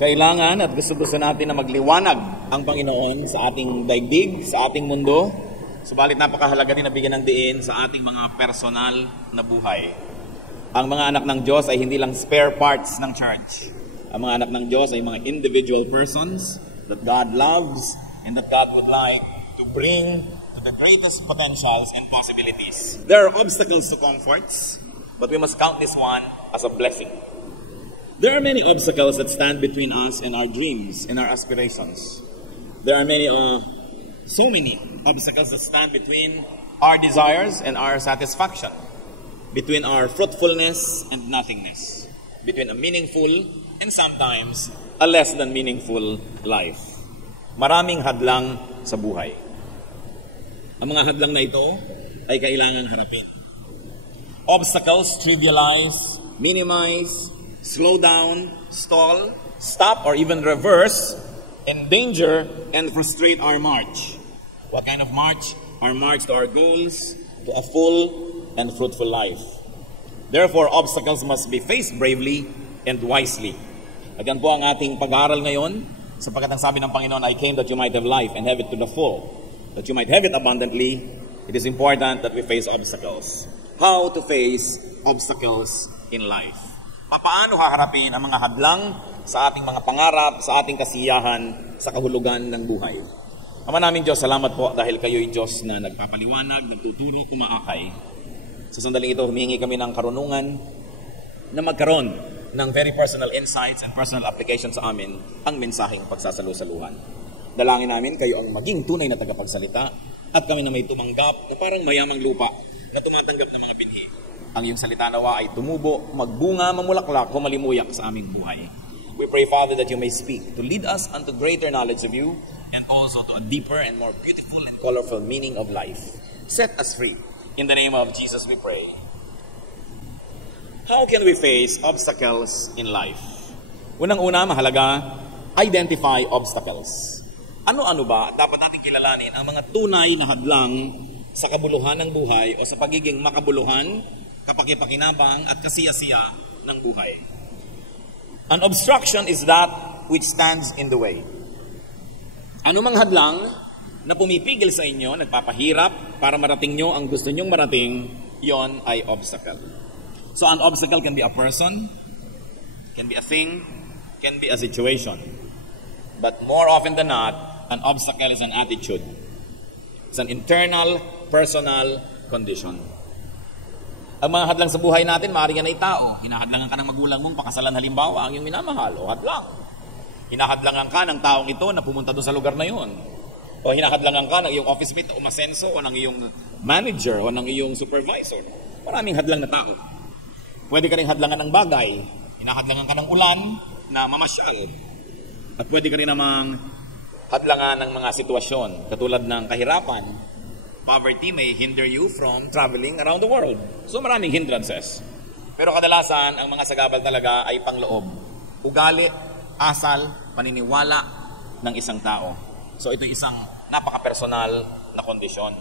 Kailangan at gusto-gusto natin na magliwanag ang Panginoon sa ating daigdig, sa ating mundo. Subalit napakahalaga din na bigyan ng diin sa ating mga personal na buhay. Ang mga anak ng Diyos ay hindi lang spare parts ng church. Ang mga anak ng Diyos ay mga individual persons that God loves and that God would like to bring to the greatest potentials and possibilities. There are obstacles to comforts, but we must count this one as a blessing. There are many obstacles that stand between us and our dreams and our aspirations. There are so many obstacles that stand between our desires and our satisfaction, between our fruitfulness and nothingness, between a meaningful and sometimes a less than meaningful life. Maraming hadlang sa buhay. Ang mga hadlang na ito ay kailangang harapin. Obstacles trivialize, minimize, slow down, stall, stop, or even reverse, endanger, and frustrate our march. What kind of march? Our march to our goals, to a full and fruitful life. Therefore, obstacles must be faced bravely and wisely. Again po ang ating pag-aaral ngayon, sapagkat ang sabi ng Panginoon, I came that you might have life and have it to the full, that you might have it abundantly. It is important that we face obstacles. How to face obstacles in life? Paano haharapin ang mga hadlang sa ating mga pangarap, sa ating kasiyahan, sa kahulugan ng buhay? Ama naming Diyos, salamat po dahil kayo'y Diyos na nagpapaliwanag, nagtuturo, kumaakay. Sa sandaling ito, humingi kami ng karunungan na magkaroon ng very personal insights and personal application sa amin ang mensaheng pagsasalu-saluhan. Dalangin namin kayo ang maging tunay na tagapagsalita at kami na may tumanggap na parang mayamang lupa na tumatanggap ng mga binhi. Ang iyong salita nawa ay tumubo, magbunga, mamulaklak, humalimuyak sa aming buhay. We pray, Father, that you may speak to lead us unto greater knowledge of you and also to a deeper and more beautiful and colorful meaning of life. Set us free. In the name of Jesus we pray. How can we face obstacles in life? Unang-una, mahalaga, identify obstacles. Ano-ano ba dapat natin kilalanin ang mga tunay na hadlang sa kabuluhan ng buhay o sa pagiging makabuluhan, kapakipakinabang at kasiyasiya ng buhay? An obstruction is that which stands in the way. Ano mang hadlang na pumipigil sa inyo, nagpapahirap para marating nyo ang gusto nyong marating, yon ay obstacle. So an obstacle can be a person, can be a thing, can be a situation. But more often than not, an obstacle is an attitude. It's an internal, personal condition. Ang mga hadlang sa buhay natin, maaaring yan ay tao. Hinahadlangan ka ng magulang mong pakasalan halimbawa ang iyong minamahal o hadlang. Hinahadlangan ka ng taong ito na pumunta doon sa lugar na yun. O hinahadlangan ka ng iyong office mate na umasenso o ng iyong manager o ng iyong supervisor. Maraming hadlang na tao. Pwede ka rin hadlangan ng bagay. Hinahadlangan ka ng ulan na mamasyal. At pwede ka rin namang hadlangan ng mga sitwasyon katulad ng kahirapan. Poverty may hinder you from traveling around the world. So maraming hindrances. Pero kadalasan, ang mga sagabal talaga ay pangloob. Ugali, asal, paniniwala ng isang tao. So ito isang napaka-personal na kondisyon.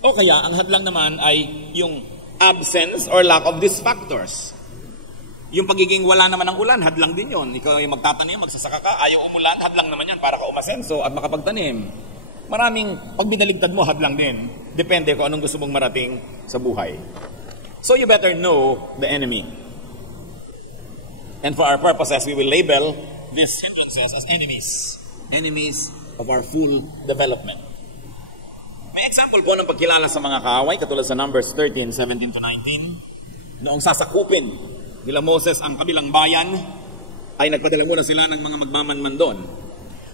O kaya, ang hadlang naman ay yung absence or lack of these factors. Yung pagiging wala naman ng ulan, hadlang din yun. Ikaw ay magtatanim, magsasaka ka, ayaw umulan, hadlang naman yan para ka umasenso at makapagtanim. Maraming pag binaligtad mo, hadlang din. Depende kung anong gusto mong marating sa buhay. So you better know the enemy. And for our purposes, we will label these hindrances as enemies. Enemies of our full development. May example po ng pagkilala sa mga kaaway, katulad sa Numbers 13, 17 to 19. Noong sasakupin nila Moses ang kabilang bayan, ay nagpadala muna sila ng mga magmamanman doon.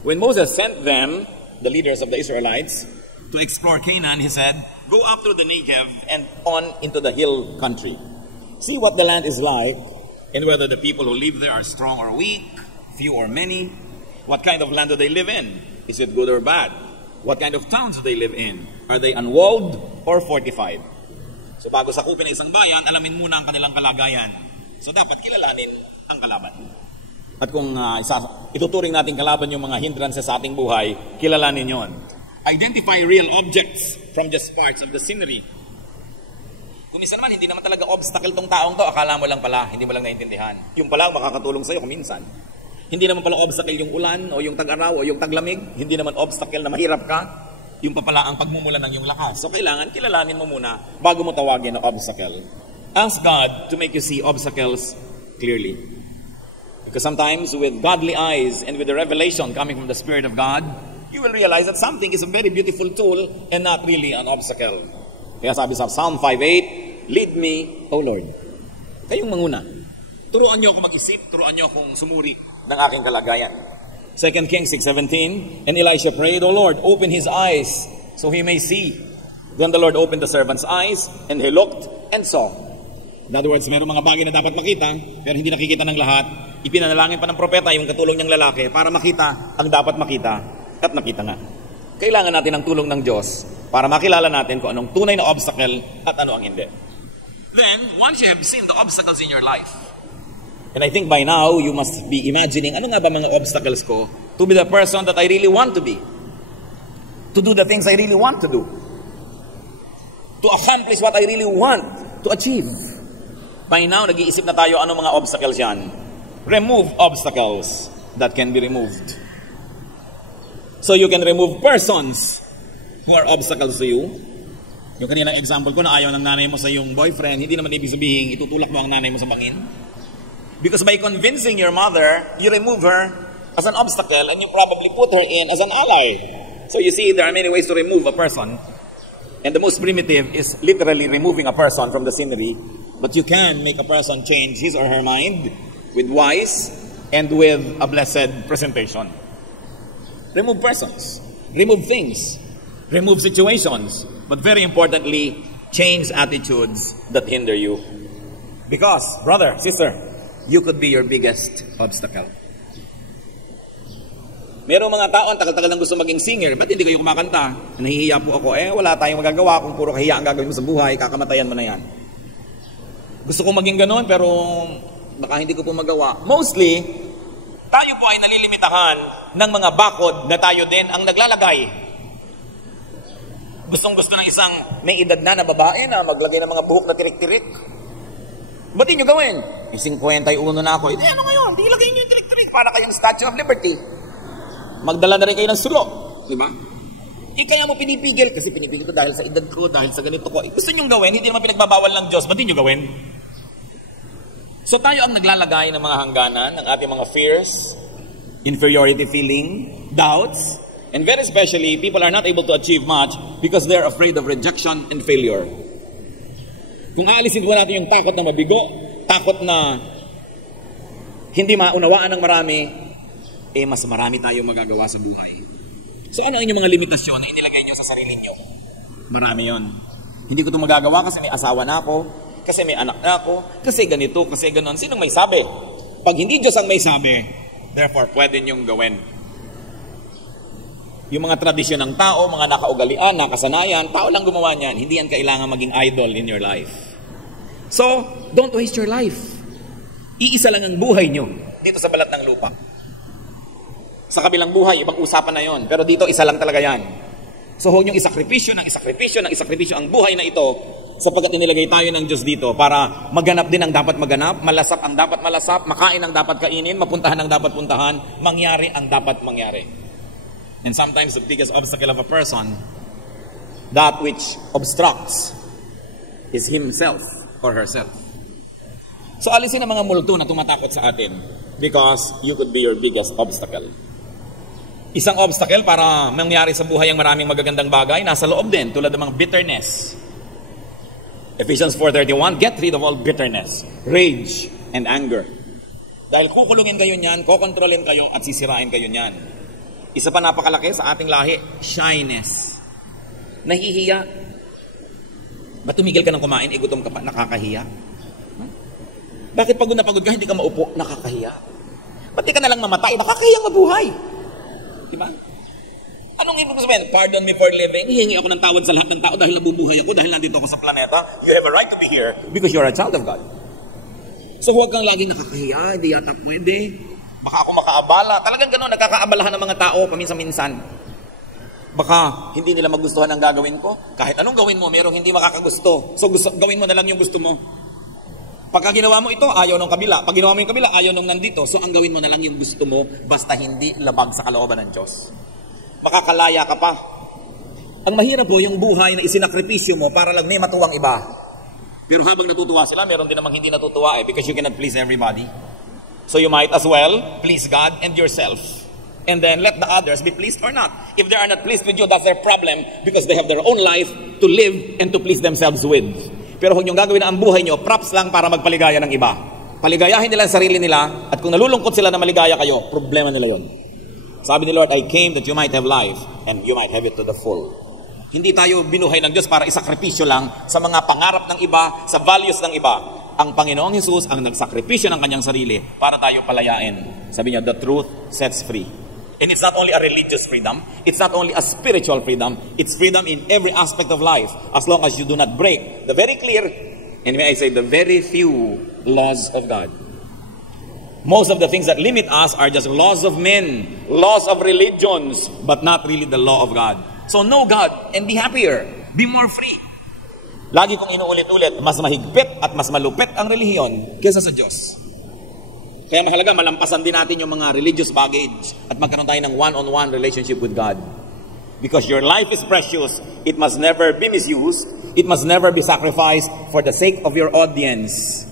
When Moses sent them, the leaders of the Israelites, to explore Canaan, he said, go up through the Negev and on into the hill country. See what the land is like, and whether the people who live there are strong or weak, few or many. What kind of land do they live in? Is it good or bad? What kind of towns do they live in? Are they unwalled or fortified? So bago sakupin ng isang bayan, alamin muna ang kanilang kalagayan. So dapat kilalanin ang kalaban. At kung ituturing natin kalaban yung mga hindrances sa ating buhay, kilalanin yon. Identify real objects from just parts of the scenery. Kung minsan naman, hindi naman talaga obstacle tong taong to, akala mo lang pala, hindi mo lang naintindihan. Yung pala ang makakatulong sa'yo kung minsan. Hindi naman pala obstacle yung ulan o yung tag-araw o yung taglamig. Hindi naman obstacle na mahirap ka. Yung pa pala ang pagmumula ng yung lakas. So kailangan kilalanin mo muna bago mo tawagin na obstacle. Ask God to make you see obstacles clearly. Because sometimes with godly eyes and with the revelation coming from the Spirit of God, you will realize that something is a very beautiful tool and not really an obstacle. Kaya sabi sa Psalm 5:8, lead me, O Lord. Kayong manguna. Turuan niyo ako mag-isip, turuan niyo akong sumuri ng aking kalagayan. 2 Kings 6:17, and Elisha prayed, O Lord, open his eyes so he may see. Then the Lord opened the servant's eyes, and he looked and saw. In other words, mayroong mga bagay na dapat makita, pero hindi nakikita ng lahat. Ipinanalangin pa ng propeta yung katulong niyang lalaki para makita ang dapat makita, at nakita nga. Kailangan natin ang tulong ng Diyos para makilala natin kung anong tunay na obstacle at ano ang hindi. Then, once you have seen the obstacles in your life, and I think by now, you must be imagining, ano nga ba mga obstacles ko to be the person that I really want to be? To do the things I really want to do. To accomplish what I really want to achieve. By now, nag-iisip na tayo ano mga obstacles yan. Remove obstacles that can be removed. So you can remove persons who are obstacles to you. Yung kaninang example ko na ayaw ng nanay mo sa iyong boyfriend, hindi naman ibig sabihin itutulak mo ang nanay mo sa bangin. Because by convincing your mother, you remove her as an obstacle and you probably put her in as an ally. So you see, there are many ways to remove a person. And the most primitive is literally removing a person from the scenery. But you can make a person change his or her mind with wise and with a blessed presentation. Remove persons. Remove things. Remove situations. But very importantly, change attitudes that hinder you. Because, brother, sister, you could be your biggest obstacle. Merong mga tao, ang tagal-tagal nang gusto maging singer, ba't hindi kayo kumakanta? Nahihiya po ako, wala tayong magagawa, kung puro kahiya ang gagawin mo sa buhay, kakamatayan mo na yan. Gusto kong maging ganon, pero baka hindi ko po magawa. Mostly, tayo po ay nalilimitahan ng mga bakod na tayo din ang naglalagay. Gustong-gusto ng isang may edad na babae na maglagay ng mga buhok na tirik-tirik. Ba't nyo gawin? 51 na ako. Ano ngayon? Di ilagay nyo yung tirik-tirik para kayong Statue of Liberty. Magdala na rin kayo ng sulo. Diba? Kaya mo pinipigil. Kasi pinipigil ko dahil sa edad ko, dahil sa ganito ko. Gusto nyo gawin, hindi naman pinagbabawal ng Diyos. Ba't nyo gawin? So tayo ang naglalagay ng mga hangganan, ng ating mga fears, inferiority feeling, doubts, and very especially, people are not able to achieve much because they're afraid of rejection and failure. Kung aalisin po natin yung takot na mabigo, takot na hindi maunawaan ng marami, mas marami tayong magagawa sa buhay. So ano ang inyong mga limitasyon na inilagay nyo sa sarili nyo? Marami yon. Hindi ko ito magagawa kasi may asawa na ako, kasi may anak na ako, kasi ganito, kasi ganon. Sinong may sabi? Pag hindi Diyos ang may sabi, therefore pwede nyong gawin. Yung mga tradisyon ng tao, mga nakaugalian, nakasanayan, tao lang gumawa niyan. Hindi yan kailangan maging idol in your life. So, don't waste your life. Iisa lang ang buhay nyo dito sa balat ng lupa. Sa kabilang buhay, ibang usapan na yon. Pero dito, isa lang talaga yan. So, huwag nyo isakripisyo ang buhay na ito sapagkat inilagay tayo ng Diyos dito para maganap din ang dapat maganap, malasap ang dapat malasap, makain ang dapat kainin, mapuntahan ang dapat puntahan, mangyari ang dapat mangyari. And sometimes the biggest obstacle of a person, that which obstructs, is himself or herself. So alisin ang mga multo na tumatakot sa atin because you could be your biggest obstacle. Isang obstacle para mangyari sa buhay ang maraming magagandang bagay, nasa loob din, tulad ng mga bitterness. Ephesians 4:31, get rid of all bitterness, rage, and anger. Dahil kukulungin kayo niyan, kokontrolin kayo at sisirain kayo niyan. Isa pa napakalaki sa ating lahi, shyness. Nahihiya. Ba't tumigil ka ng kumain, igutom ka pa, nakakahiya? Bakit pagod na pagod ka, hindi ka maupo, nakakahiya? Ba't di ka nalang mamatay, nakakahiyang mabuhay? Diba? Anong ibig sabihin? Pardon me for living. Hihingi ako ng tawad sa lahat ng tao dahil nabubuhay ako, dahil nandito ako sa planeta. You have a right to be here because you're a child of God. So huwag kang laging nakakahiya, hindi yata pwede. Baka ako makaabala. Talagang gano'n, nagkakaabalahan ng mga tao paminsan-minsan. Baka hindi nila magustuhan ang gagawin ko. Kahit anong gawin mo, merong hindi makakagusto. So gawin mo na lang yung gusto mo. Pagka ginawa mo ito, ayaw ng kabila. Pag ginawa mo yung kabila, ayaw ng nandito. So, ang gawin mo na lang yung gusto mo, basta hindi labag sa kalooban ng Diyos. Makakalaya ka pa. Ang mahirap po yung buhay na isinakripisyo mo para lang may matuwang iba. Pero habang natutuwa sila, meron din namang hindi natutuwa because you cannot please everybody. So, you might as well please God and yourself. And then let the others be pleased or not. If they are not pleased with you, that's their problem because they have their own life to live and to please themselves with. Pero huwag niyong gagawin na ang buhay niyo, props lang para magpaligaya ng iba. Paligayahin nila ang sarili nila, at kung nalulungkot sila na maligaya kayo, problema nila yon. Sabi ni Lord, I came that you might have life, and you might have it to the full. Hindi tayo binuhay ng Diyos para isakripisyo lang sa mga pangarap ng iba, sa values ng iba. Ang Panginoong Jesus ang nagsakripisyo ng kanyang sarili para tayo palayain. Sabi niya, the truth sets free. And it's not only a religious freedom, it's not only a spiritual freedom, it's freedom in every aspect of life, as long as you do not break the very clear, and may I say, the very few laws of God. Most of the things that limit us are just laws of men, laws of religions, but not really the law of God. So know God and be happier, be more free. Lagi kong inuulit-ulit, mas mahigpit at mas malupit ang relihiyon kaysa sa Diyos. Kaya mahalaga, malampasan din natin yung mga religious baggage at magkaroon tayo ng one-on-one relationship with God. Because your life is precious, it must never be misused, it must never be sacrificed for the sake of your audience.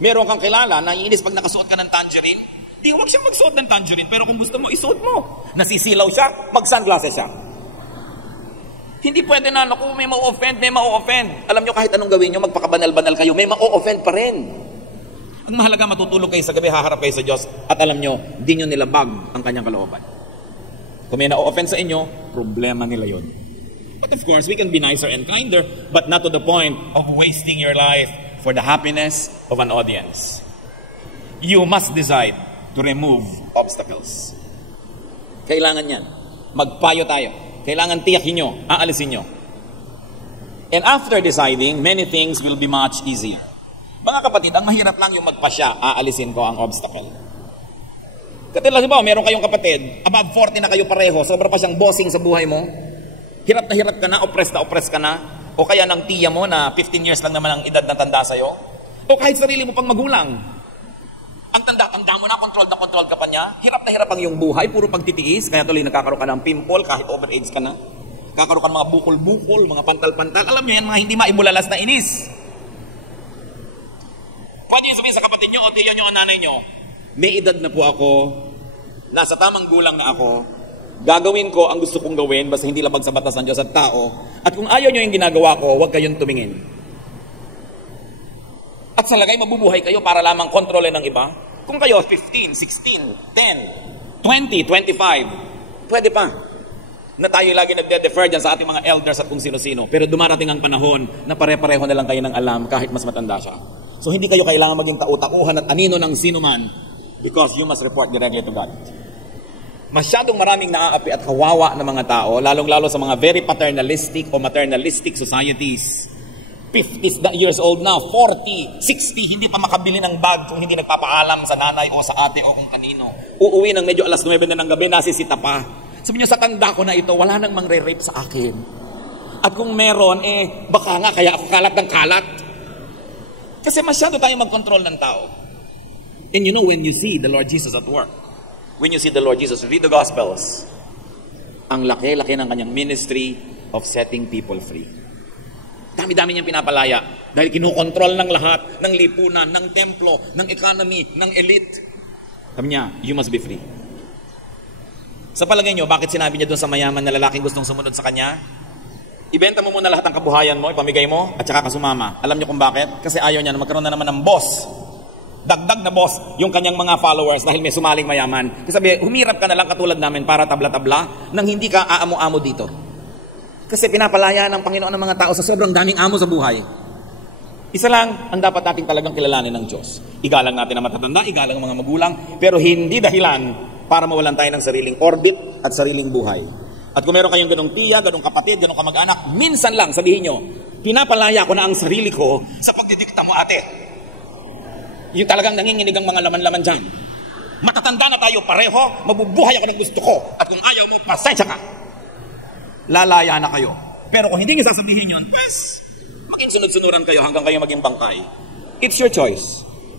Meron kang kilala na iinis pag nakasuot ka ng tangerine, di huwag siyang magsuot ng tangerine, pero kung gusto mo, isuot mo. Nasisilaw siya, mag-sunglasses siya. Hindi pwede na, naku, may ma-offend, may ma-offend. Alam nyo, kahit anong gawin nyo, magpakabanal-banal kayo, may ma-offend pa rin. Ang mahalaga, matutulog kayo sa gabi, haharap kayo sa Diyos, at alam nyo, di nyo nilabag ang kanyang kalooban. Kung may na-offend sa inyo, problema nila yon. But of course, we can be nicer and kinder, but not to the point of wasting your life for the happiness of an audience. You must decide to remove obstacles. Kailangan yan. Magpayo tayo. Kailangan tiyakin nyo, aalisin nyo. And after deciding, many things will be much easier. Mga kapatid, ang mahirap lang yung magpasya, aalisin ko ang obstacle. Katulad ba, meron kayong kapatid, above 40 na kayo pareho, sobra pa siyang bossing sa buhay mo, hirap ka na oppressed ka na, o kaya ng tiya mo na 15 years lang naman ang edad na tanda sa'yo, o kahit sarili mo pang magulang. Ang tanda mo na, controlled ka pa niya, hirap na hirap ang iyong buhay, puro pagtitiis, kaya tuloy nagkakaroon ka ng pimple kahit overage ka na, kakaroon ka ng mga bukol-bukol, mga pantal-pantal, alam nyo yan, mga hindi maibulalas na inis. Pwede yung sabihin sa kapatid nyo o tiyo nyo o nanay nyo, may edad na po ako, nasa tamang gulang na ako, gagawin ko ang gusto kong gawin, basta hindi labag sa batas ng Diyos at tao, at kung ayaw nyo yung ginagawa ko, huwag kayong tumingin. At sa lagay, mabubuhay kayo para lamang kontrolin ng iba. Kung kayo 15, 16, 10, 20, 25, pwede pa. Na tayo lagi nagde-defer dyan sa ating mga elders at kung sino-sino. Pero dumarating ang panahon na pare-pareho na lang kayo ng alam kahit mas matanda siya. So hindi kayo kailangan maging tau-tauhan at anino ng sino man because you must report directly to God. Masyadong maraming naaapi at kawawa ng mga tao, lalong-lalo sa mga very paternalistic o maternalistic societies. 50 years old na, 40, 60, hindi pa makabili ng bag kung hindi nagpapaalam sa nanay o sa ate o kung kanino. Uuwi ng medyo alas 9 na ng gabi, nasisita pa. Sabi niyo, sa tanda ko na ito, wala nang mangre-rape sa akin. At kung meron, baka nga, kaya ako kalat ng kalat. Kasi masyado tayong mag-control ng tao. And you know, when you see the Lord Jesus at work, when you see the Lord Jesus, read the Gospels, ang laki-laki ng kanyang ministry of setting people free. Dami-dami niyang pinapalaya dahil kinukontrol ng lahat, ng lipunan, ng templo, ng economy, ng elite. Sabi niya, you must be free. Sa palagay niyo, bakit sinabi niya doon sa mayaman na lalaking gustong sumunod sa kanya? Ibenta mo muna lahat ng kabuhayan mo, ipamigay mo, at saka kasumama. Alam niyo kung bakit? Kasi ayaw niya na magkaroon na naman ng boss. Dagdag na boss yung kanyang mga followers dahil may sumaling mayaman. Kasi sabi, humirap ka na lang katulad namin para tabla-tabla nang hindi ka aamo-amo dito. Kasi pinapalaya ng Panginoon ng mga tao sa sobrang daming amo sa buhay. Isa lang ang dapat nating talagang kilalanin ng Diyos. Igalang natin ang matatanda, igalang ang mga magulang, pero hindi dahilan para mawalan tayo ng sariling orbit at sariling buhay. At kung meron kayong ganong tiya, ganong kapatid, ganong kamag-anak, minsan lang sabihin nyo, pinapalaya ko na ang sarili ko sa pagdidikta mo, ate. Yung talagang nanginginig ang mga laman-laman dyan. Matatanda na tayo pareho, mabubuhay ako ng gusto ko. At kung ayaw mo, pasensya ka. Lalaya na kayo. Pero kung hindi nyo sasabihin yun, pues, maging sunod-sunuran kayo hanggang kayo maging bangkay. It's your choice.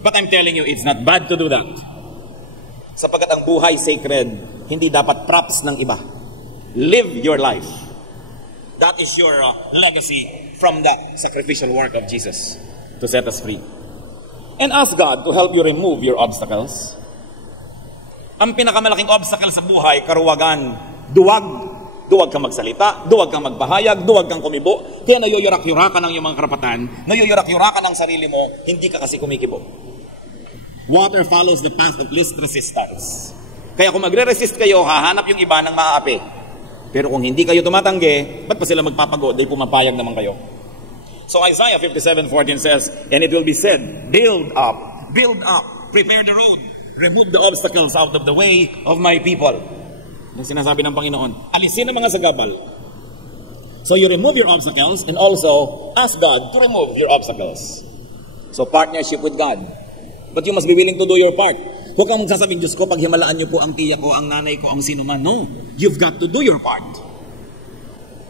But I'm telling you, it's not bad to do that. Sapagkat ang buhay sacred, hindi dapat props ng iba. Live your life. That is your legacy from the sacrificial work of Jesus to set us free. And ask God to help you remove your obstacles. Ang pinakamalaking obstacle sa buhay, karuwagan, duwag. Duwag kang magsalita, duwag kang magpahayag, duwag kang kumibo. Kaya nayoyorak-yorakan ang iyong mga karapatan, nayoyorak-yorakan ang sarili mo, hindi ka kasi kumikibo. Water follows the path of least resistance. Kaya kung magre-resist kayo, hahanap yung iba ng maaapi. Pero kung hindi kayo tumatanggi, ba't pa sila magpapago? Dahil pumapayag naman kayo. So Isaiah 57:14 says, and it will be said, build up, prepare the road, remove the obstacles out of the way of my people. Yung sinasabi ng Panginoon, alisin ang mga sagabal. So you remove your obstacles and also ask God to remove your obstacles. So partnership with God. But you must be willing to do your part. Huwag kang magsasabing, Diyos ko, pag himalaan niyo po ang tiya ko, ang nanay ko, ang sino man. No, you've got to do your part.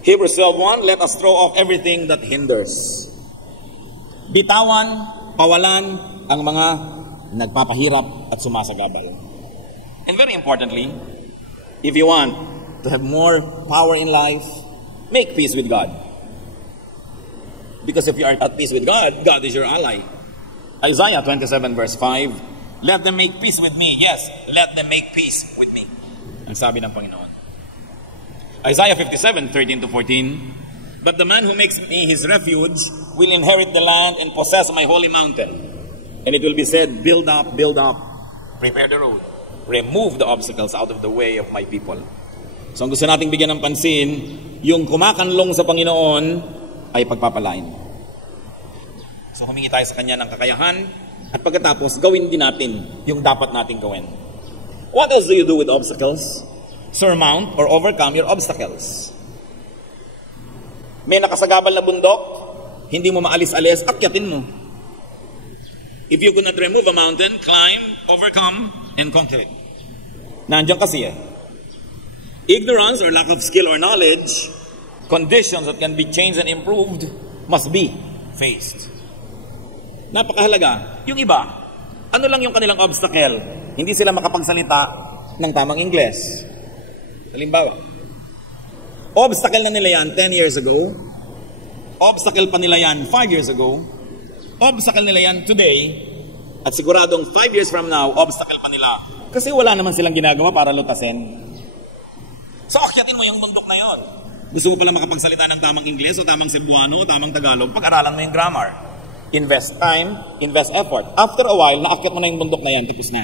Hebrews 12:1, let us throw off everything that hinders. Bitawan, pawalan ang mga nagpapahirap at sumasagabal. And very importantly, if you want to have more power in life, make peace with God. Because if you are at peace with God, God is your ally. Isaiah 27 verse 5, let them make peace with me. Yes, let them make peace with me. Ang sabi ng Panginoon. Isaiah 57:13-14, but the man who makes me his refuge will inherit the land and possess my holy mountain. And it will be said, build up, prepare the road. Remove the obstacles out of the way of my people. So ang gusto nating bigyan ng pansin, yung kumakanlong sa Panginoon ay pagpapalain. So humingi tayo sa Kanya ng kakayahan at pagkatapos gawin din natin yung dapat nating gawin. What else do you do with obstacles? Surmount or overcome your obstacles. May nakasagabal na bundok, hindi mo maalis-alis, akyatin mo. If you could not remove a mountain, climb, overcome, and conquer it. Nandiyan kasi ignorance or lack of skill or knowledge, conditions that can be changed and improved, must be faced. Napakahalaga. Yung iba, ano lang yung kanilang obstacle? Hindi sila makapagsalita ng tamang Ingles. Halimbawa, obstacle na nila yan 10 years ago, obstacle pa nila yan 5 years ago, obstacle nila yan today, at siguradong 5 years from now, obstacle pa nila. Kasi wala naman silang ginagawa para lutasin. So, akyatin mo yung bundok na yon. Gusto mo pala makapagsalita ng tamang Ingles o tamang Cebuano o tamang Tagalog, pag-aralan mo yung grammar. Invest time, invest effort. After a while, naakyat mo na yung bundok na yan, tapos na.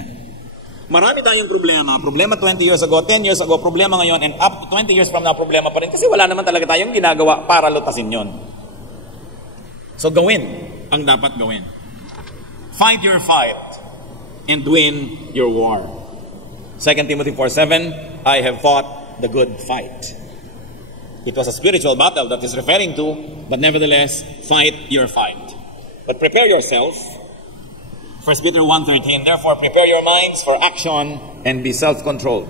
Marami tayong problema. Problema 20 years ago, 10 years ago, problema ngayon, and up to 20 years from now, problema pa rin. Kasi wala naman talaga tayong ginagawa para lutasin yon. So, gawin ang dapat gawin. Fight your fight and win your war. 2 Timothy 4:7, I have fought the good fight. It was a spiritual battle that is referring to, but nevertheless, fight your fight. But prepare yourself. 1 Peter 1:13, therefore prepare your minds for action and be self-controlled.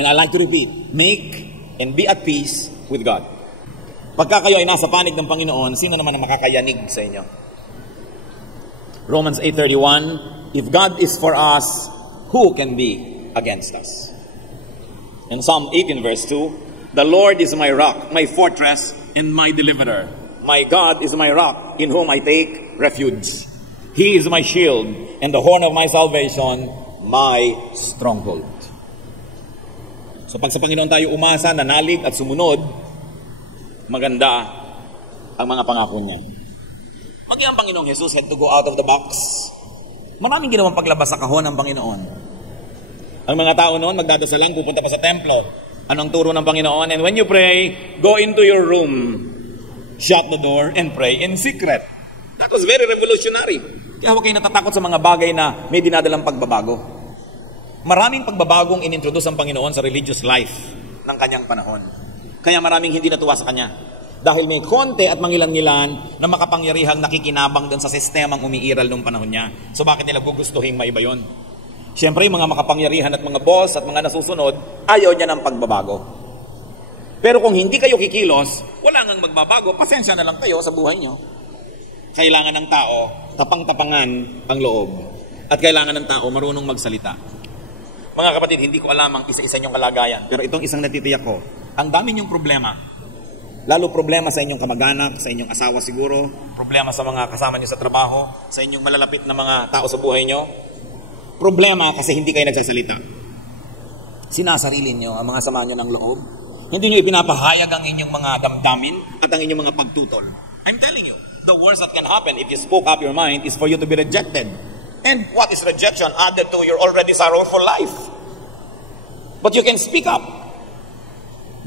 And I like to repeat, make and be at peace with God. Pagka kayo ay nasa panig ng Panginoon, sino naman ang makakayanig sa inyo? Romans 8:31, if God is for us, who can be against us? In Psalm 18 verse 2, the Lord is my rock, my fortress, and my deliverer. My God is my rock, in whom I take refuge. He is my shield, and the horn of my salvation, my stronghold. So pag sa Panginoon tayo umasa, nanalig at sumunod, maganda ang mga pangako niya. Pag ang Panginoong Jesus had to go out of the box, maraming ginawang paglabas sa kahon ng Panginoon. Ang mga tao noon, magdadasalang, pupunta pa sa templo. Anong turo ng Panginoon? And when you pray, go into your room, shut the door, and pray in secret. That was very revolutionary. Kaya huwag kayo natatakot sa mga bagay na may dinadalang pagbabago. Maraming pagbabagong inintroduce ang Panginoon sa religious life ng kanyang panahon. Kaya maraming hindi natuwa sa kanya. Dahil may konti at mangilan-ngilan na makapangyarihang nakikinabang dun sa sistemang umiiral nung panahon niya. So bakit nila gugustuhin maiba yun? Siyempre, yung mga makapangyarihan at mga boss at mga nasusunod, ayaw niya ng pagbabago. Pero kung hindi kayo kikilos, wala nang magbabago, pasensya na lang kayo sa buhay niyo. Kailangan ng tao tapang-tapangan ang loob. At kailangan ng tao marunong magsalita. Mga kapatid, hindi ko alam ang isa-isa niyong kalagayan. Pero itong isang natitiyak ko, ang dami niyong problema. Lalo problema sa inyong kamag-anak, sa inyong asawa siguro, problema sa mga kasama niyo sa trabaho, sa inyong malalapit na mga tao sa buhay niyo. Problema kasi hindi kayo nagsasalita. Sinasarili niyo ang mga sama niyo ng loob. Hindi niyo ipinapahayag ang inyong mga damdamin at ang inyong mga pagtutol. I'm telling you, the worst that can happen if you spoke up your mind is for you to be rejected. And what is rejection added to your already sorrowful life? But you can speak up.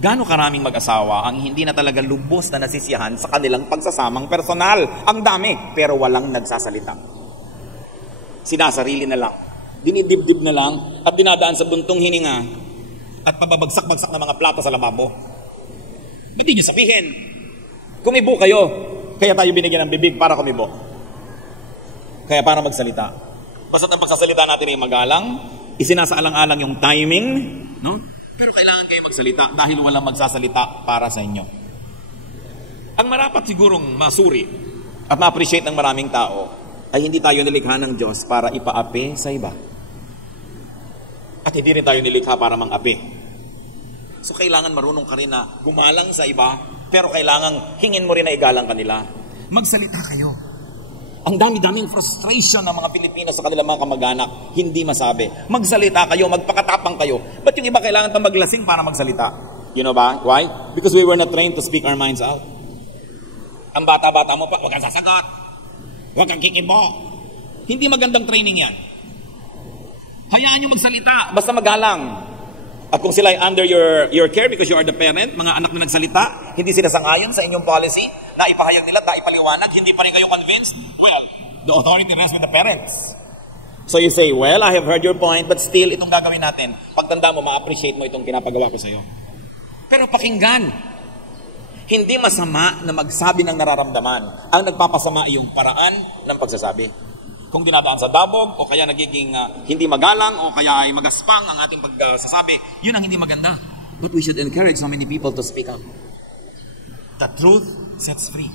Gaano karaming mag-asawa ang hindi na talaga lubos na nasisiyahan sa kanilang pagsasamang personal? Ang dami, pero walang nagsasalita. Sinasarili na lang, dinidibdib na lang, at dinadaan sa buntong hininga, at pababagsak-bagsak na mga plato sa lababo. Ba't di nyo sabihin? Kumibo kayo, kaya tayo binigyan ng bibig para kumibo. Kaya para magsalita. Basta't ang pagsasalita natin ay magalang, isinasaalang-alang yung timing, no? Pero kailangan kayo magsalita dahil walang magsasalita para sa inyo. Ang marapat sigurong masuri at ma-appreciate ng maraming tao ay hindi tayo nilikha ng Diyos para ipaapi sa iba. At hindi rin tayo nilikha para mang-api. So kailangan marunong ka rin na gumalang sa iba, pero kailangan hingin mo rin na igalang kanila. Magsalita kayo. Ang dami-daming frustration ng mga Pilipino sa kanilang mga kamag-anak, hindi masabi. Magsalita kayo, magpakatapang kayo. Ba't yung iba kailangan pa maglasing para magsalita? You know ba? Why? Because we were not trained to speak our minds out. Ang bata-bata mo pa, huwag kang sasagot. Huwag kang kikibo. Hindi magandang training yan. Hayaan nyo magsalita, basta magalang. At kung sila ay under your care because you are the parent, mga anak na nagsalita, hindi sila sangayon sa inyong policy, na ipahayag nila, na ipaliwanag, hindi pa rin kayo convinced, well, the authority rests with the parents. So you say, well, I have heard your point, but still, itong gagawin natin. Pagtanda mo, ma-appreciate mo itong pinapagawa ko sa'yo. Pero pakinggan. Hindi masama na magsabi ng nararamdaman. Ang nagpapasama ay yung paraan ng pagsasabi. Kung dinadaan sa dabog, o kaya nagiging hindi magalang, o kaya ay magaspang ang ating pagsasabi, yun ang hindi maganda. But we should encourage so many people to speak up. The truth sets free.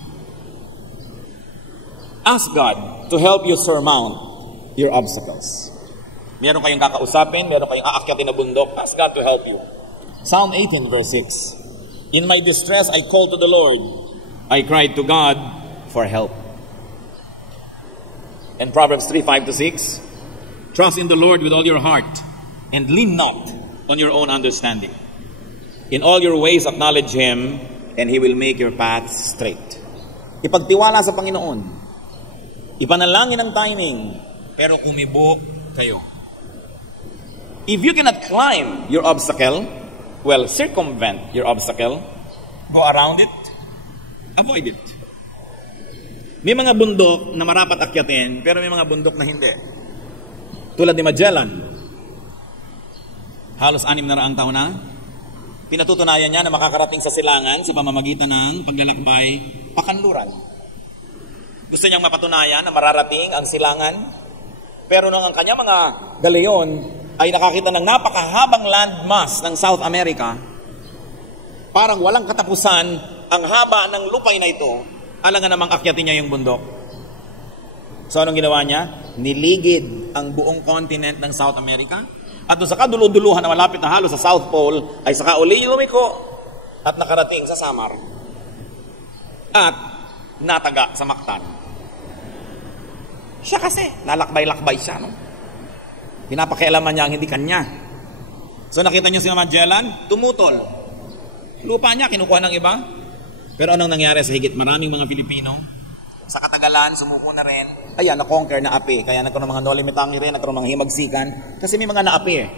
Ask God to help you surmount your obstacles. Meron kayong kakausapin, meron kayong aakyatin na bundok, ask God to help you. Psalm 18 verse 6. In my distress, I called to the Lord. I cried to God for help. And Proverbs 3:5-6, trust in the Lord with all your heart and lean not on your own understanding. In all your ways acknowledge Him and He will make your paths straight. Ipagtiwala sa Panginoon. Ipanalangin ang timing, pero kumibo kayo. If you cannot climb your obstacle, well, circumvent your obstacle, go around it, avoid it. May mga bundok na marapat akyatin, pero may mga bundok na hindi. Tulad ni Magellan. Halos 600 taon na. Pinatutunayan niya na makakarating sa silangan sa pamamagitan ng paglalakbay pakanluran. Gusto niyang mapatunayan na mararating ang silangan. Pero nung ang kanya mga galeon ay nakakita ng napakahabang landmass ng South America, parang walang katapusan ang haba ng lupay na ito, alangan namang akyatin niya yung bundok. So anong ginawa niya? Niligid ang buong continent ng South America. At doon sa kaduluduluhan na malapit na halos sa South Pole, ay saka uli lumiko at nakarating sa Samar. At nataga sa Mactan. Siya kasi, lalakbay-lakbay siya, no? Pinapakialaman niya ang hindi kanya. So nakita niyo si Magellan, tumutol. Lupa niya, kinukuha ng iba. Pero anong nangyari sa higit maraming mga Pilipino? Sa katagalan, sumuko na rin. Ayan, na-conquer na api. Kaya nagkaroon ng mga nolimetangi rin, nagkaroon ng mga himagsikan. Kasi may mga naapi eh.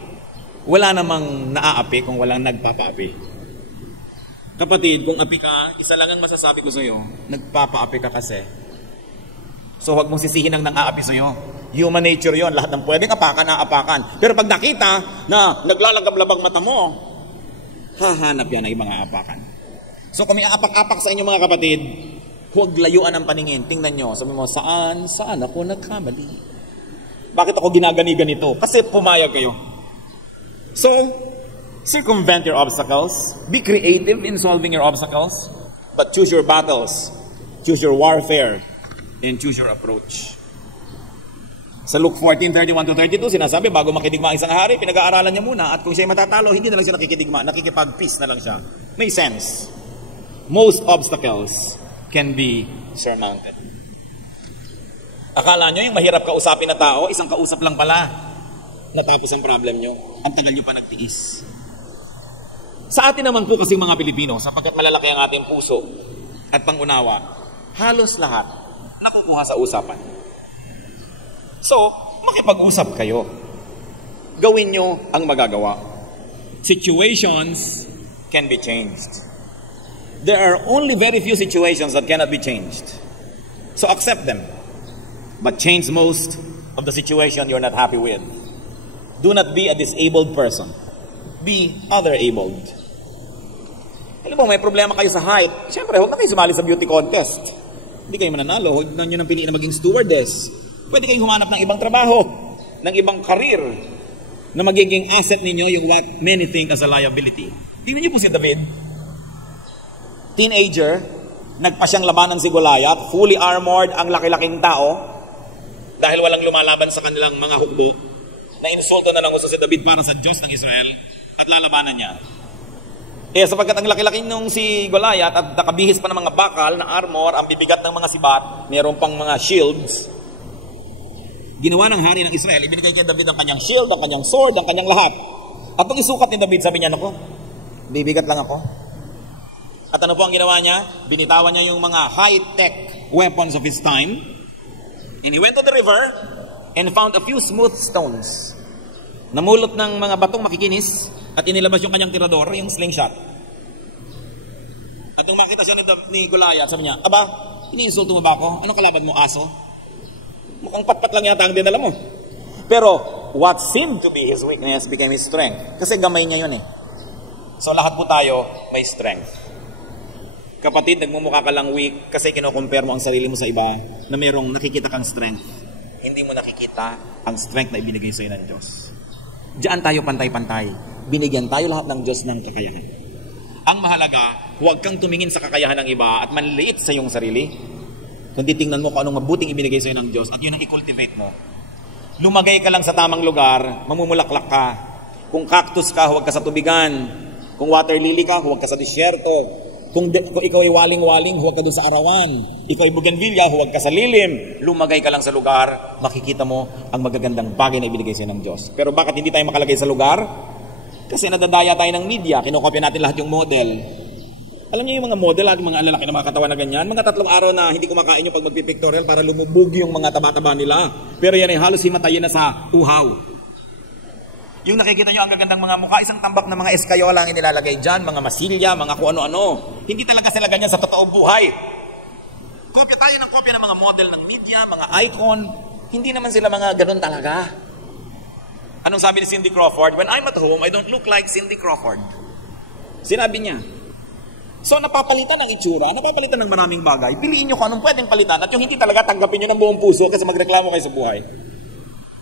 Wala namang naaapi kung walang nagpapaapi. Kapatid, kung api ka, isa lang ang masasabi ko sa'yo, nagpapaapi ka kasi. So huwag mong sisihin ang nang-aapi sa'yo. Human nature yon, lahat ng pwedeng apakan, naapakan. Pero pag nakita na naglalagab-labag mata mo, hahanap yan ang ibang aapakan. So kung may aapak-apak sa inyo mga kapatid, huwag layuan ang paningin. Tingnan nyo, sabi mo, saan ako nagkamali? Bakit ako ginagani-ganito? Kasi pumayag kayo. So, circumvent your obstacles. Be creative in solving your obstacles. But choose your battles. Choose your warfare. And choose your approach. Sa Luke 14:31-32, sinasabi, bago makidigma ang isang hari, pinag-aaralan niya muna, at kung siya'y matatalo, hindi na lang siya nakikidigma, nakikipag-peace na lang siya. May sense. Most obstacles can be surmounted. Akala nyo yung mahirap kausapin na tao, isang kausap lang pala, natapos ang problem nyo. Ang tagal nyo pa nagtiis. Sa atin naman po kasi mga Pilipino, sapagkat malalaki ang ating puso at pangunawa, halos lahat nakukuha sa usapan. So, makipag-usap kayo. Gawin nyo ang magagawa. Situations can be changed. There are only very few situations that cannot be changed. So accept them. But change most of the situation you're not happy with. Do not be a disabled person. Be other-abled. Alam mo, may problema kayo sa height. Siyempre, huwag na kayo sumali sa beauty contest. Hindi kayo mananalo. Huwag na nyo nang piliin na maging stewardess. Pwede kayong humanap ng ibang trabaho, ng ibang career, na magiging asset ninyo yung what many think as a liability. Tingnan niyo po si David. Teenager, nagpa siyang labanan si Goliath, fully armored ang laki-laking tao, dahil walang lumalaban sa kanilang mga hukbo, na insulto na lang gusto si David para sa Diyos ng Israel, at lalabanan niya. Sapagkat ang laki-laki nung si Goliath at nakabihis pa ng mga bakal na armor, ang bibigat ng mga sibat, mayroon pang mga shields, ginawa ng hari ng Israel, ibinigay kay David ang kanyang shield, ang kanyang sword, ang kanyang lahat. At nung isukat ni David, sabi niya, naku, bibigat lang ako. At ano po ang ginawa niya? Binitawan niya yung mga high-tech weapons of his time. And he went to the river and found a few smooth stones. Namulot ng mga batong makikinis at inilabas yung kanyang tirador, yung slingshot. At nung makita siya ni Goliath, sabi niya, aba, iniinsulto mo ba ako? Anong kalaban mo, aso? Mukhang patpat lang yata ang dinala mo. Pero, what seemed to be his weakness became his strength. Kasi gamay niya yun eh. So, lahat po tayo may strength. Kapatid, nagmumukha ka lang weak kasi kino-compare mo ang sarili mo sa iba na mayroong nakikita kang strength. Hindi mo nakikita ang strength na ibinigay sa iyo ng Diyos. Diyan tayo pantay-pantay. Binigyan tayo lahat ng Diyos ng kakayahan. Ang mahalaga, huwag kang tumingin sa kakayahan ng iba at manliit sa iyong sarili. Kundi tingnan mo kung anong mabuting ibinigay sa iyo ng Diyos at yun ang i-cultivate mo. Lumagay ka lang sa tamang lugar, mamumulaklak ka. Kung cactus ka, huwag ka sa tubigan. Kung water lily ka, huwag ka sa disyerto. Kung ikaw ay waling-waling, huwag ka dun sa arawan. Ikaw ay bougainvillea, huwag ka sa lilim. Lumagay ka lang sa lugar, makikita mo ang magagandang bagay na ibinigay sa iyo ng Diyos. Pero bakit hindi tayo makalagay sa lugar? Kasi nadadaya tayo ng media, kinokopya natin lahat yung model. Alam niyo yung mga model at mga lalaki na mga katawan na ganyan, mga 3 araw na hindi kumakain yung pag magpipictorial para lumubog yung mga taba-taba nila. Pero yan ay halos himatayin na sa uhaw. Yung nakikita nyo ang gagandang mga mukha, isang tambak na mga eskayola ang inilalagay dyan, mga masilya, mga kung ano-ano. Hindi talaga sila ganyan sa totoong buhay. Kopya tayo ng kopya ng mga model ng media, mga icon. Hindi naman sila mga ganun talaga. Anong sabi ni Cindy Crawford? When I'm at home, I don't look like Cindy Crawford. Sinabi niya. So napapalitan ng itsura, napapalitan ng maraming bagay. Piliin nyo kung anong pwedeng palitan at yung hindi talaga tanggapin nyo ng buong puso kasi magreklamo kayo sa buhay.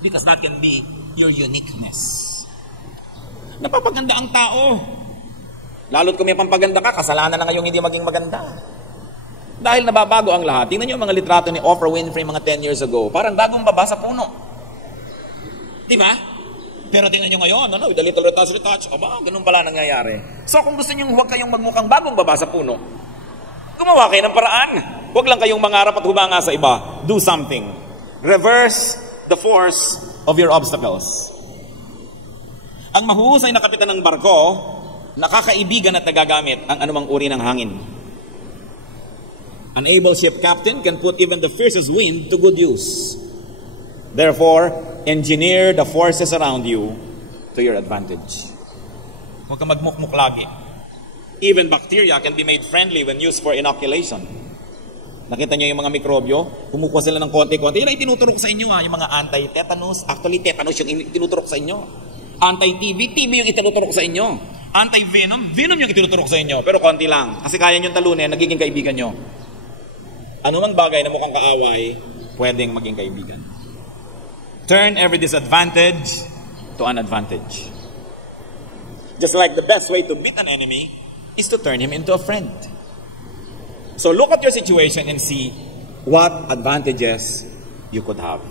Because that can be your uniqueness. Napapaganda ang tao. Lalo't kung may pampaganda ka, kasalanan na ngayong hindi maging maganda. Dahil nababago ang lahat. Tingnan nyo ang mga litrato ni Oprah Winfrey mga 10 years ago. Parang bagong baba sa puno. Diba? Pero tingnan nyo ngayon, with a little retouch, aba, ganun pala nangyayari. So kung gusto nyo huwag kayong magmukhang bagong baba sa puno, gumawa kayo ng paraan. Huwag lang kayong mangarap at humanga sa iba. Do something. Reverse the force of your obstacles. Ang mahuhusay na kapitan ng barko, nakakaibigan at nagagamit ang anumang uri ng hangin. An able ship captain can put even the fiercest wind to good use. Therefore, engineer the forces around you to your advantage. Huwag kang magmukmuk lagi. Even bacteria can be made friendly when used for inoculation. Nakita niyo yung mga mikrobyo? Kumukuha sila ng konti-konti. Yan ay tinuturok sa inyo yung mga anti-tetanus. Actually, tetanus yung tinuturok sa inyo. Anti-TB, TB yung itinuturok sa inyo. Anti-venom, venom yung itinuturok sa inyo. Pero konti lang. Kasi kaya nyo talunin, nagiging kaibigan nyo. Ano mang bagay na mukhang kaaway, pwedeng maging kaibigan. Turn every disadvantage to an advantage. Just like the best way to beat an enemy is to turn him into a friend. So look at your situation and see what advantages you could have.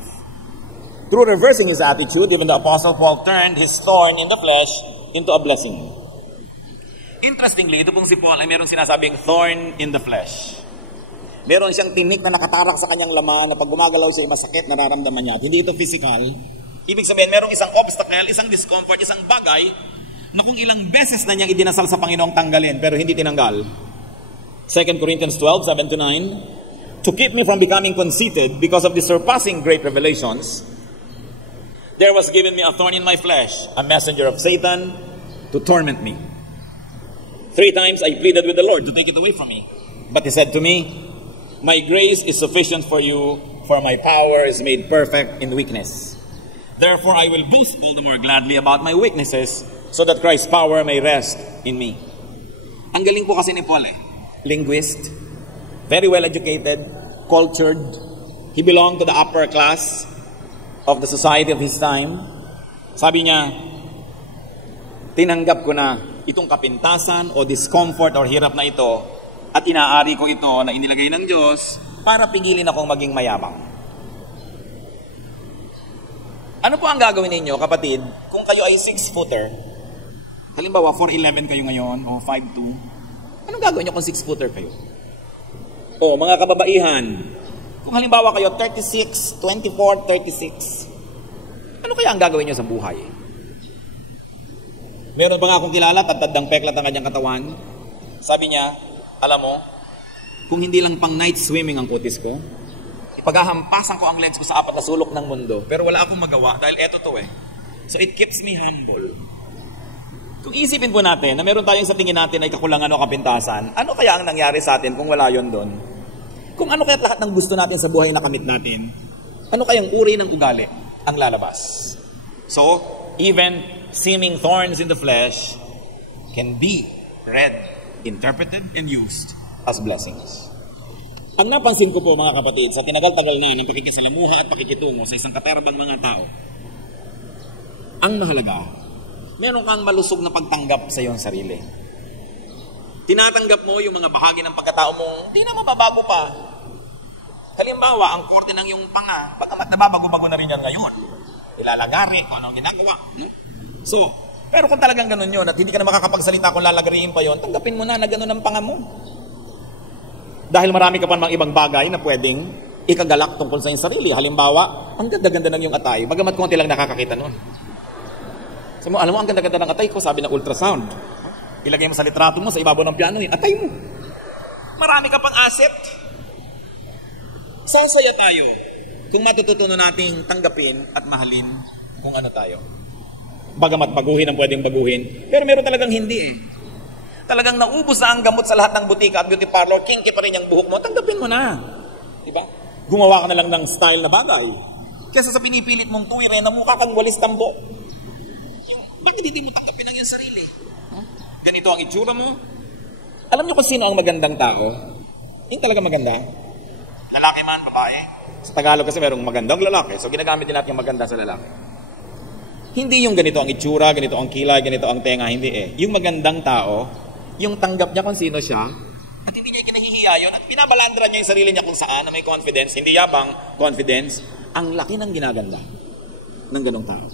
Through reversing his attitude, even the Apostle Paul turned his thorn in the flesh into a blessing. Interestingly, ito pong si Paul ay meron sinasabing thorn in the flesh. Meron siyang tinik na nakatarak sa kanyang laman na pag gumagalaw siya ay masakit, nararamdaman niya. At hindi ito physical. Ibig sabihin, merong isang obstacle, isang discomfort, isang bagay na kung ilang beses na niyang idinasal sa Panginoong tanggalin, pero hindi tinanggal. 2 Corinthians 12:7-9, to keep me from becoming conceited because of the surpassing great revelations, there was given me a thorn in my flesh, a messenger of Satan to torment me. 3 times I pleaded with the Lord to take it away from me. But he said to me, my grace is sufficient for you, for my power is made perfect in weakness. Therefore I will boast all the more gladly about my weaknesses, so that Christ's power may rest in me. Ang galing po kasi ni Paul eh. Linguist, very well educated, cultured. He belonged to the upper class of the society of his time. Sabi niya, tinanggap ko na itong kapintasan o discomfort or hirap na ito at inaari ko ito na inilagay ng Diyos para pigilin akong maging mayabang. Ano po ang gagawin ninyo, kapatid, kung kayo ay 6-footer? Halimbawa, 4'11 kayo ngayon o 5'2". Anong gagawin nyo kung 6-footer kayo? O, mga kababaihan, kung halimbawa kayo 36, 24, 36, ano kaya ang gagawin nyo sa buhay? Meron ba nga akong kilala, tatadang peklat ang kanyang katawan? Sabi niya, alam mo, kung hindi lang pang night swimming ang kutis ko, ipaghahampasan ko ang legs ko sa 4 na sulok ng mundo. Pero wala akong magawa dahil eto to eh. So it keeps me humble. Kung isipin po natin na meron tayong sa tingin natin ay kakulangan o kapintasan, ano kaya ang nangyari sa atin kung wala yon doon? Kung ano kaya lahat ng gusto natin sa buhay na kamit natin, ano kayang uri ng ugali ang lalabas? So, even seeming thorns in the flesh can be read, interpreted, and used as blessings. Ang napansin ko po mga kapatid, sa tinagal-tagal na ng pakikisalamuha at pakikitungo sa isang katerabang mga tao, ang mahalaga, meron kang malusog na pagtanggap sa iyong sarili. Tinatanggap mo yung mga bahagi ng pagkatao mong hindi na mababago pa. Halimbawa, ang korte ng iyong panga, bagamat nababago-bago na rin yan ngayon. Ilalagari kung ano ang ginagawa. No? So, pero kung talagang ganun yun at hindi ka na makakapagsalita kung lalagariin pa yun, tanggapin mo na ganun ang panga mo. Dahil marami ka pa namang ibang bagay na pwedeng ikagalak tungkol sa iyong sarili. Halimbawa, ang ganda-ganda ng iyong atay, bagamat konti lang nakakakita nun. So, alam mo, ang ganda-ganda ng atay ko, sabi ng ultrasound. Ilagay mo sa litrato mo, sa ibabaw ng piano, atay mo. Marami ka pang asset. Sasaya tayo kung matututunan nating tanggapin at mahalin kung ano tayo. Bagamat baguhin ang pwedeng baguhin, pero meron talagang hindi eh. Talagang naubos na ang gamot sa lahat ng butika at beauty parlor, kinky pa rin yung buhok mo, tanggapin mo na. Diba? Gumawa ka na lang ng style na bagay. Kesa sa pinipilit mong tuwirin na mukha kang walis tambo. Bakit hindi mo tanggapin ang iyong sarili? Ganito ang itsura mo. Alam niyo kung sino ang magandang tao? Yung talaga maganda. Lalaki man, babae. Sa Tagalog kasi merong magandang lalaki. So ginagamit din natin yung maganda sa lalaki. Hindi yung ganito ang itsura, ganito ang kilay, ganito ang tenga. Hindi eh. Yung magandang tao, yung tanggap niya kung sino siya, at hindi niya kinahihiya yun, at pinabalandra niya yung sarili niya kung saan, na may confidence, hindi yabang, confidence, ang laki ng ginaganda ng ganong tao.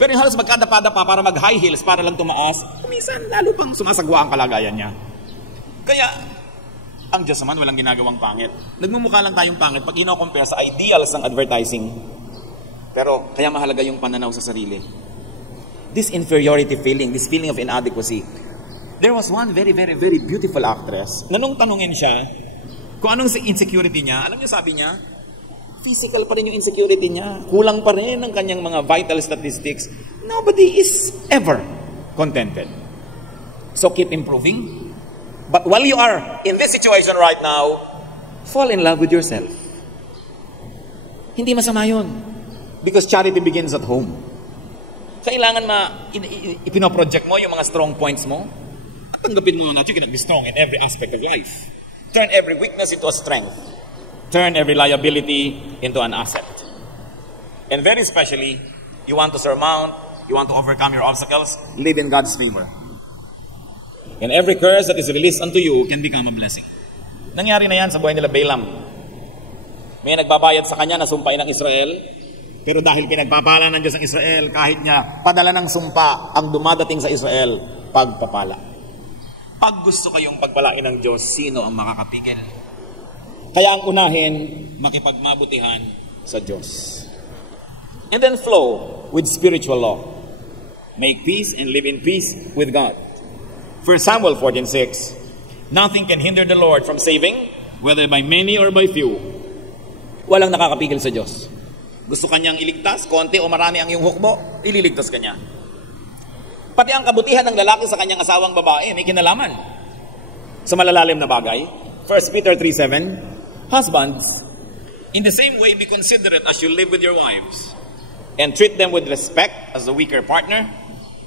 Pero yung halos magkadapa-dapa para mag-high heels para lang tumaas, minsan lalo pang sumasagwa ang kalagayan niya. Kaya, ang Diyos naman walang ginagawang pangit. Nagmumukha lang tayong pangit pag ino-compare sa ideals ng advertising. Pero kaya mahalaga yung pananaw sa sarili. This inferiority feeling, this feeling of inadequacy. There was one very, very, very beautiful actress na nung tanungin siya kung anong insecurity niya, alam niyo sabi niya, physical pa rin yung insecurity niya. Kulang pa rin ang kanyang mga vital statistics. Nobody is ever contented. So keep improving. But while you are in this situation right now, fall in love with yourself. Hindi masama yun. Because charity begins at home. Kailangan ipinoproject mo yung mga strong points mo. At tanggapin mo na you can be strong in every aspect of life. Turn every weakness into a strength. Turn every liability into an asset. And very especially, you want to surmount, you want to overcome your obstacles, live in God's favor. And every curse that is released unto you can become a blessing. Nangyari na yan sa buhay nila Balaam. May nagbabayad sa kanya na sumpain ng Israel. Pero dahil pinagpapala ng Diyos ang Israel, kahit niya padala ng sumpa ang dumadating sa Israel, pagpapala. Pag gusto kayong pagpalain ng Diyos, sino ang makakapigil? Kaya ang unahin, makipagmabutihan sa Diyos. And then flow with spiritual law. Make peace and live in peace with God. 1 Samuel 14:6, nothing can hinder the Lord from saving, whether by many or by few. Walang nakakapigil sa Diyos. Gusto kanyang iligtas, konti o marami ang iyong hukbo, ililigtas kanya. Pati ang kabutihan ng lalaki sa kanyang asawang babae, may kinalaman sa malalalim na bagay. 1 Peter 3:7, husbands, in the same way be considerate as you live with your wives, and treat them with respect as the weaker partner,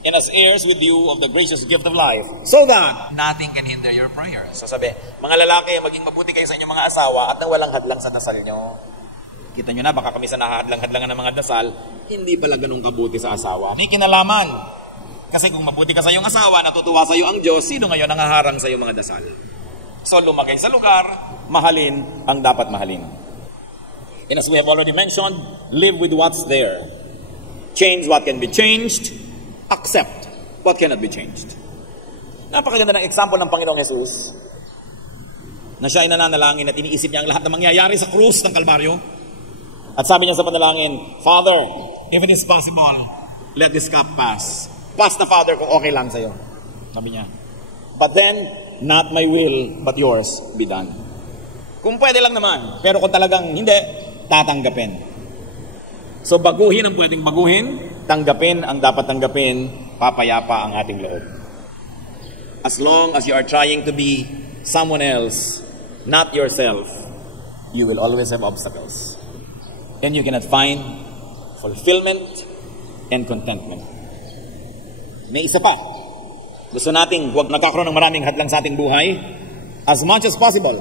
and as heirs with you of the gracious gift of life, so that nothing can hinder your prayers. So sabi, mga lalaki, maging mabuti kayo sa inyong mga asawa at nang walang hadlang sa dasal nyo. Kita nyo na, baka kami sa nahadlang-hadlangan ng mga dasal, hindi pala ganun kabuti sa asawa. May kinalaman. Kasi kung mabuti ka sa iyong asawa, natutuwa sa iyo ang Diyos, sino ngayon ang haharang sa iyong mga dasal? So lumagay sa lugar, mahalin ang dapat mahalin. And as we have already mentioned, live with what's there. Change what can be changed, accept what cannot be changed. Napakaganda ng example ng Panginoong Jesus na siya ay nananalangin at iniisip niya ang lahat na mangyayari sa krus ng Kalbaryo. At sabi niya sa panalangin, Father, if it is possible, let this cup pass. Pass na, Father, kung okay lang sa'yo. Sabi niya. But then, not my will, but yours be done. Kung pwede lang naman, pero kung talagang hindi, tatanggapin. So baguhin ang pwedeng baguhin, tanggapin ang dapat tanggapin, papayapa ang ating loob. As long as you are trying to be someone else, not yourself, you will always have obstacles. And you cannot find fulfillment and contentment. May isa pa. Gusto nating huwag nagkakaroon ng maraming hadlang sa ating buhay. As much as possible,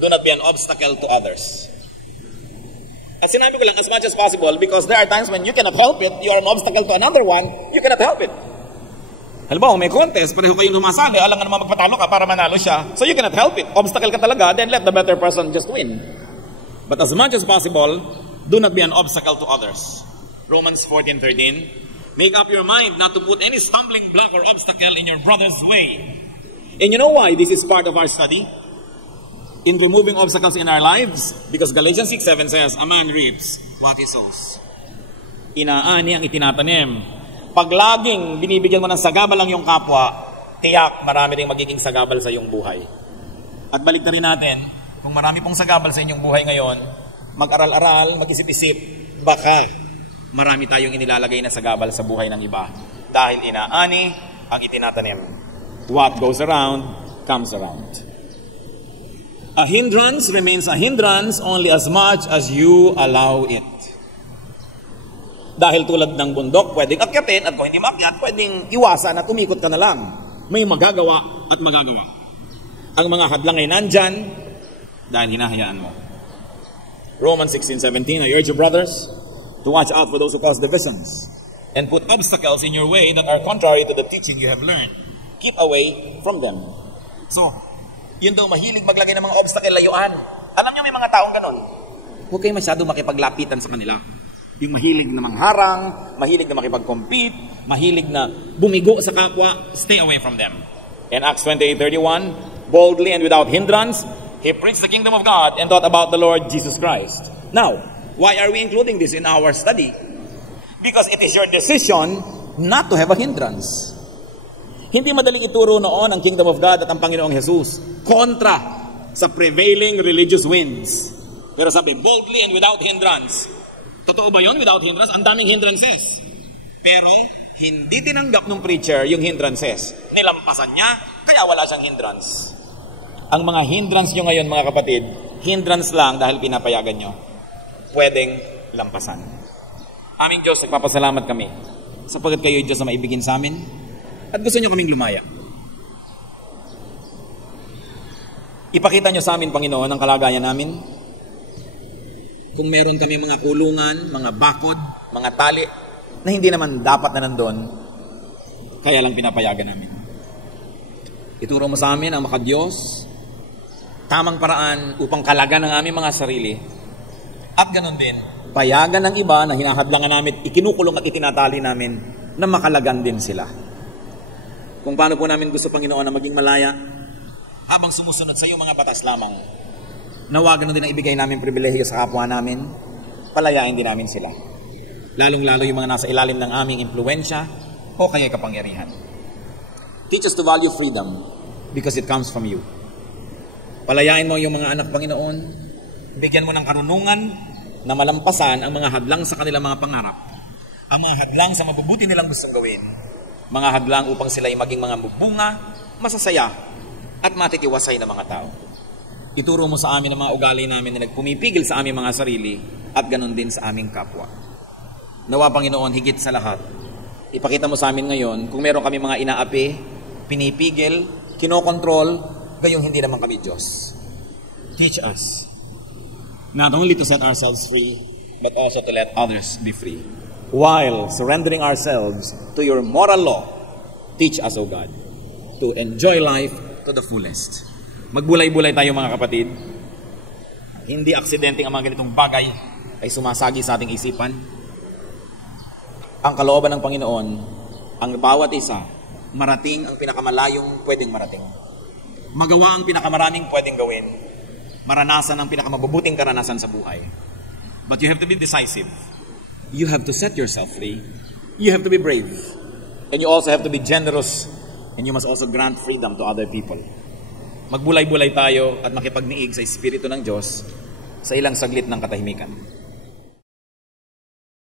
do not be an obstacle to others. At sinabi ko lang, as much as possible, because there are times when you cannot help it, you are an obstacle to another one, you cannot help it. Halimbawa, may contest, pareho kayong lumasali, alam nga naman magpatalo ka para manalo siya, so you cannot help it. Obstacle ka talaga, then let the better person just win. But as much as possible, do not be an obstacle to others. Romans 14:13, make up your mind not to put any stumbling block or obstacle in your brother's way. And you know why this is part of our study? In removing obstacles in our lives? Because Galatians 6:7 says, a man reaps what he sows. Inaani ang itinatanim. Pag laging binibigyan mo ng sagabal ang iyong kapwa, tiyak marami rin magiging sagabal sa iyong buhay. At balik na rin natin, kung marami pong sagabal sa inyong buhay ngayon, mag-aral-aral, mag-isip-isip, baka marami tayong inilalagay na sagabal sa buhay ng iba. Dahil inaani ang itinatanim. What goes around, comes around. A hindrance remains a hindrance only as much as you allow it. Dahil tulad ng bundok, pwedeng akyatin, at kung hindi maakyat, pwedeng iwasan at umikot ka na lang. May magagawa at magagawa. Ang mga hadlang ay nandyan, dahil hinahayaan mo. Romans 16:17, I urge you, brothers, to watch out for those who cause divisions and put obstacles in your way that are contrary to the teaching you have learned. Keep away from them. So, yun daw mahilig maglagay ng mga obstacle, layuan. Alam niyo may mga taong ganun. Huwag kayo masyado makipaglapitan sa kanila. Yung mahilig na mangharang, mahilig na makipag-compete, mahilig na bumigo sa kapwa, stay away from them. In Acts 28:31, boldly and without hindrance, he preached the kingdom of God and taught about the Lord Jesus Christ. Now, why are we including this in our study? Because it is your decision not to have a hindrance. Hindi madaling ituro noon ang kingdom of God at ang Panginoong Jesus kontra sa prevailing religious winds. Pero sabi, boldly and without hindrance. Totoo ba yun? Without hindrance? Ang daming hindrances. Pero, hindi tinanggap ng preacher yung hindrances. Nilampasan niya, kaya wala siyang hindrance. Ang mga hindrance nyo ngayon, mga kapatid, hindrance lang dahil pinapayagan nyo. Pwedeng lampasan. Aming Diyos, nagpapasalamat kami sapagkat kayo Diyos na maibigin sa amin at gusto nyo kaming lumaya. Ipakita nyo sa amin, Panginoon, ang kalagayan namin. Kung meron kami mga kulungan, mga bakod, mga tali, na hindi naman dapat na nandun, kaya lang pinapayagan namin. Ituro mo sa amin ang makadiyos, tamang paraan upang kalagan ang aming mga sarili, at ganun din, payagan ng iba na hinahadlangan namin, ikinukulong at itinatali namin na makalagan din sila. Kung paano po namin gusto, Panginoon, na maging malaya, habang sumusunod sa iyong mga batas lamang, nawagan din na ibigay namin pribilehiyo sa kapwa namin, palayain din namin sila. Lalong-lalo yung mga nasa ilalim ng aming impluensya o kaya kapangyarihan. Teach us to value freedom because it comes from you. Palayain mo yung mga anak, Panginoon, bigyan mo ng karunungan na malampasan ang mga hadlang sa kanilang mga pangarap, ang mga hadlang sa mabubuti nilang gustong gawin, mga hadlang upang sila ay maging mga mubunga, masasaya, at matitiwasay na mga tao. Ituro mo sa amin ang mga ugali namin na nagpumipigil sa aming mga sarili at ganon din sa aming kapwa. Nawa, Panginoon, higit sa lahat, ipakita mo sa amin ngayon kung meron kami mga inaapi, pinipigil, kinokontrol, gayong hindi naman kami Diyos. Teach us not only to set ourselves free, but also to let others be free. While surrendering ourselves to your moral law, teach us, O God, to enjoy life to the fullest. Magbulay-bulay tayo, mga kapatid. Hindi aksidenteng ang mga ganitong bagay ay sumasagi sa ating isipan. Ang kalooban ng Panginoon, ang bawat isa, marating ang pinakamalayong pwedeng marating. Magawa ang pinakamaraming pwedeng gawin. Maranasan ang pinakamabubuting karanasan sa buhay. But you have to be decisive. You have to set yourself free. You have to be brave. And you also have to be generous. And you must also grant freedom to other people. Magbulay-bulay tayo at makipagniig sa Espiritu ng Diyos sa ilang saglit ng katahimikan.